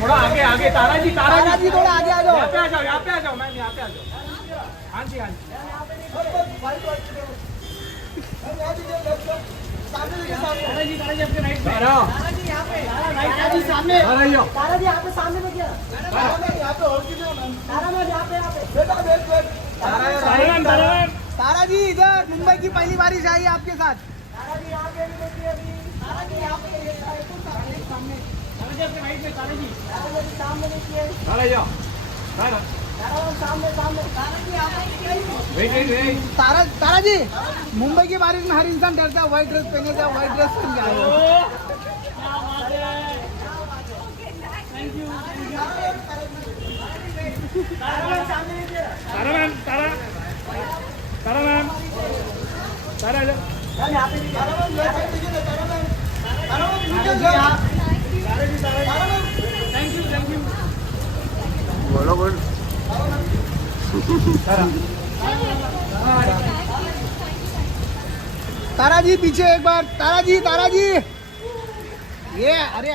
थोड़ा आगे आगे तारा जी थोड़ा आगे आ जाओ। यहाँ पे आ जाओ, यहाँ पे आ जाओ मैम, यहाँ पे आ जाओ। हाँ जी हाँ जी। तारा जी अपने राइट पे। तारा जी यहाँ पे। तारा जी सामने। तारा जी यहाँ पे सामने में क्या? यहाँ पे और किधर मैम? तारा मैम यहाँ पे बेटा तारा जी इधर मुंबई की पहली बारिश आई आपके साथ। तारा जी यहाँ पे भी देखिए अभी। तारा जी यहाँ पे सामने। तारा जी अपने राइट पे। तारा जी सामने देखिए। तारा जी तारा सामने तारा जी यहाँ पे। वेट तारा जी मुंबई की बारिश में हर इंसान डरता है। व्हाइट ड्रेस पहने से व्हाइट ड्रेस पहन के आए हो। तारा मैम तारा मैम तारा यहाँ पे थैंक यू बोलो बोल। तारा जी पीछे एक बार। तारा जी ये अरे